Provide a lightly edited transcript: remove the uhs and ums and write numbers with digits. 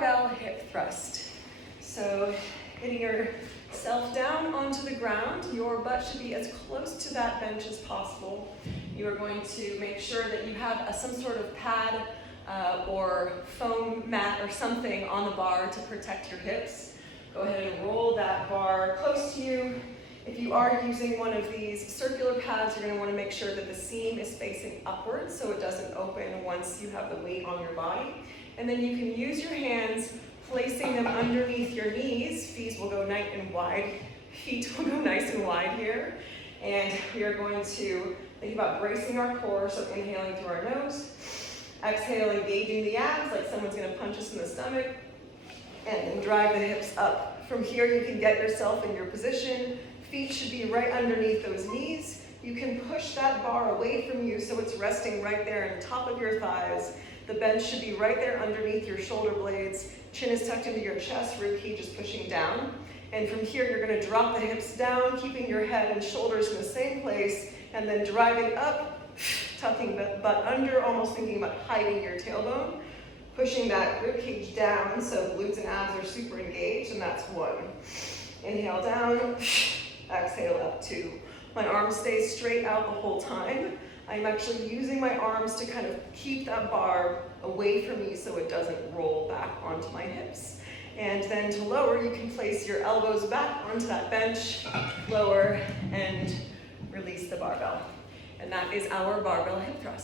barbell hip thrust. So getting yourself down onto the ground, your butt should be as close to that bench as possible. You are going to make sure that you have some sort of pad or foam mat or something on the bar to protect your hips. Go ahead and roll that bar close to you. If you are using one of these circular pads, you're going to want to make sure that the seam is facing upwards so it doesn't open once you have the weight on your body. And then you can use your hands, placing them underneath your knees. Feet will go nice and wide. Feet will go nice and wide here. And we are going to think about bracing our core, so inhaling through our nose. Exhale, engaging the abs like someone's going to punch us in the stomach. And then drive the hips up. From here, you can get yourself in your position. Feet should be right underneath those knees. You can push that bar away from you so it's resting right there on top of your thighs. The bench should be right there underneath your shoulder blades. Chin is tucked into your chest, rib cage is pushing down. And from here, you're going to drop the hips down, keeping your head and shoulders in the same place, and then driving up, tucking the butt under, almost thinking about hiding your tailbone. Pushing that rib cage down so glutes and abs are super engaged, and that's 1. Inhale down. Exhale up 2. My arms stay straight out the whole time. I'm actually using my arms to kind of keep that bar away from me so it doesn't roll back onto my hips. And then to lower, you can place your elbows back onto that bench, lower, and release the barbell. And that is our barbell hip thrust.